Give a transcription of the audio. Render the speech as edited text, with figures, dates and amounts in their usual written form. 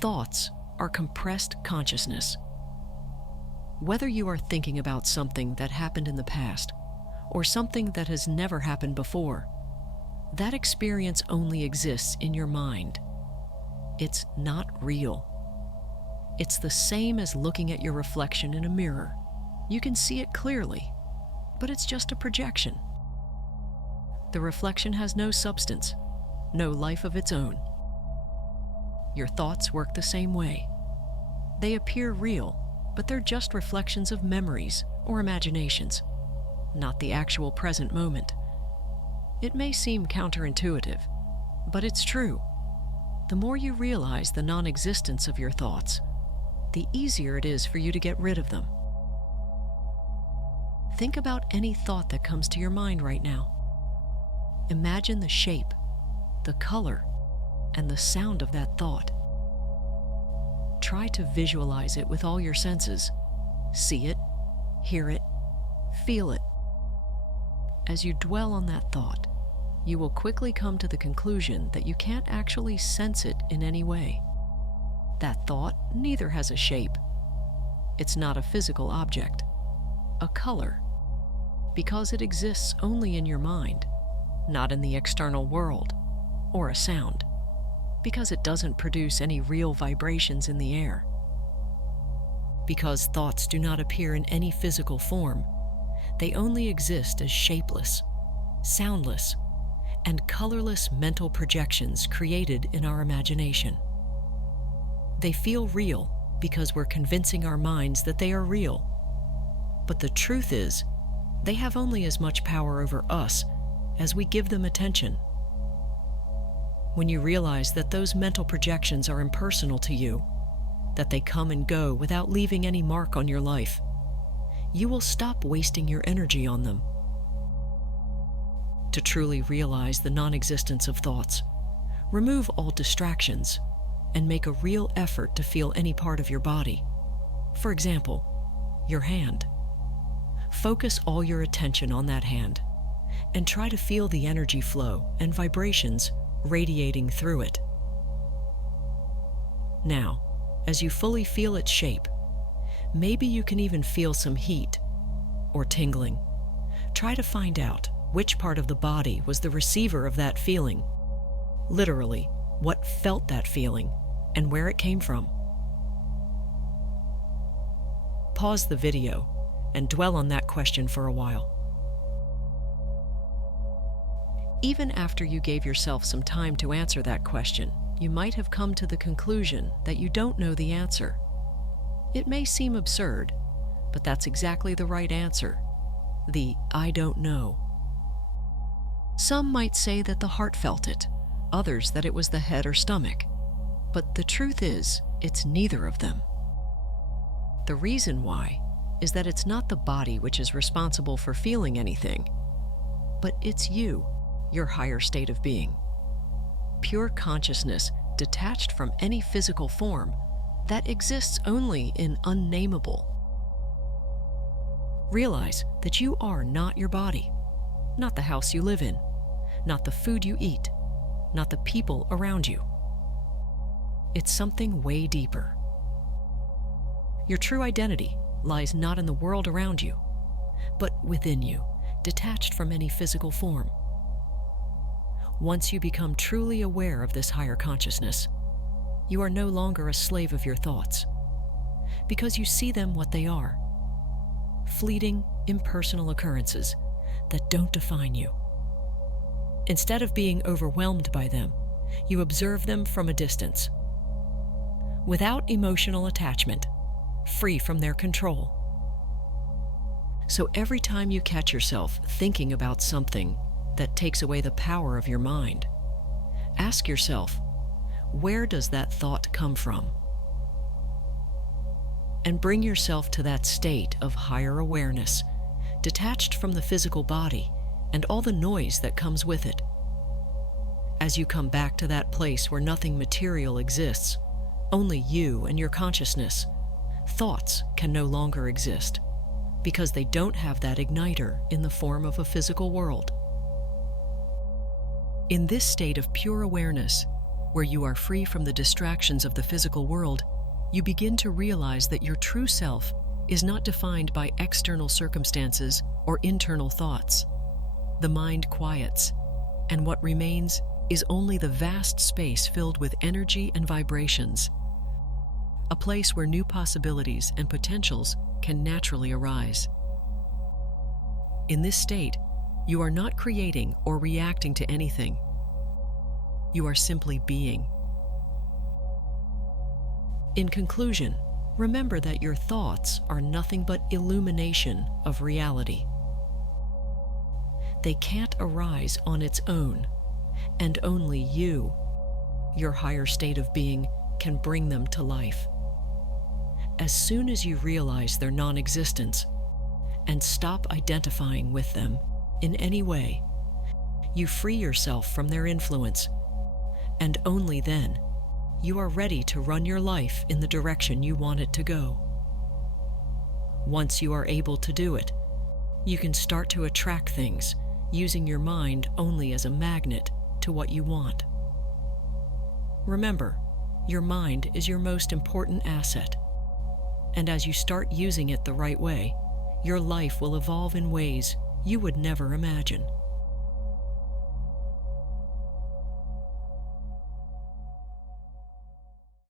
Thoughts are compressed consciousness. Whether you are thinking about something that happened in the past or something that has never happened before, that experience only exists in your mind. It's not real. It's the same as looking at your reflection in a mirror. You can see it clearly, but it's just a projection. The reflection has no substance, no life of its own. Your thoughts work the same way. They appear real, but they're just reflections of memories or imaginations, not the actual present moment. It may seem counterintuitive, but it's true. The more you realize the non-existence of your thoughts, the easier it is for you to get rid of them. Think about any thought that comes to your mind right now. Imagine the shape, the color, and the sound of that thought. Try to visualize it with all your senses. See it, hear it, feel it. As you dwell on that thought, you will quickly come to the conclusion that you can't actually sense it in any way. That thought neither has a shape. It's not a physical object, a color, because it exists only in your mind, not in the external world, or a sound, because it doesn't produce any real vibrations in the air. Because thoughts do not appear in any physical form, they only exist as shapeless, soundless, and colorless mental projections created in our imagination. They feel real because we're convincing our minds that they are real. But the truth is, they have only as much power over us as we give them attention. When you realize that those mental projections are impersonal to you, that they come and go without leaving any mark on your life, you will stop wasting your energy on them. To truly realize the non-existence of thoughts, remove all distractions and make a real effort to feel any part of your body. For example, your hand. Focus all your attention on that hand and try to feel the energy flow and vibrations radiating through it. Now, as you fully feel its shape, maybe you can even feel some heat or tingling. Try to find out which part of the body was the receiver of that feeling. Literally, what felt that feeling and where it came from. Pause the video and dwell on that question for a while. Even after you gave yourself some time to answer that question, you might have come to the conclusion that you don't know the answer. It may seem absurd, but that's exactly the right answer. The I don't know. Some might say that the heart felt it, others that it was the head or stomach. But the truth is, it's neither of them. The reason why is that it's not the body which is responsible for feeling anything, but it's you, your higher state of being. Pure consciousness detached from any physical form that exists only in unnameable. Realize that you are not your body, not the house you live in, not the food you eat, not the people around you. It's something way deeper. Your true identity lies not in the world around you, but within you, detached from any physical form. Once you become truly aware of this higher consciousness, you are no longer a slave of your thoughts, because you see them what they are: fleeting, impersonal occurrences that don't define you. Instead of being overwhelmed by them, you observe them from a distance, without emotional attachment, free from their control. So every time you catch yourself thinking about something that takes away the power of your mind, ask yourself, where does that thought come from? And bring yourself to that state of higher awareness, detached from the physical body and all the noise that comes with it. As you come back to that place where nothing material exists, only you and your consciousness, thoughts can no longer exist, because they don't have that igniter in the form of a physical world. In this state of pure awareness, where you are free from the distractions of the physical world, you begin to realize that your true self is not defined by external circumstances or internal thoughts. The mind quiets, and what remains is only the vast space filled with energy and vibrations, a place where new possibilities and potentials can naturally arise. In this state, you are not creating or reacting to anything. You are simply being. In conclusion, remember that your thoughts are nothing but illumination of reality. They can't arise on its own, and only you, your higher state of being, can bring them to life. As soon as you realize their non-existence and stop identifying with them in any way, you free yourself from their influence, and only then you are ready to run your life in the direction you want it to go. Once you are able to do it, you can start to attract things using your mind only as a magnet to what you want. Remember, your mind is your most important asset, and as you start using it the right way, your life will evolve in ways you would never imagine.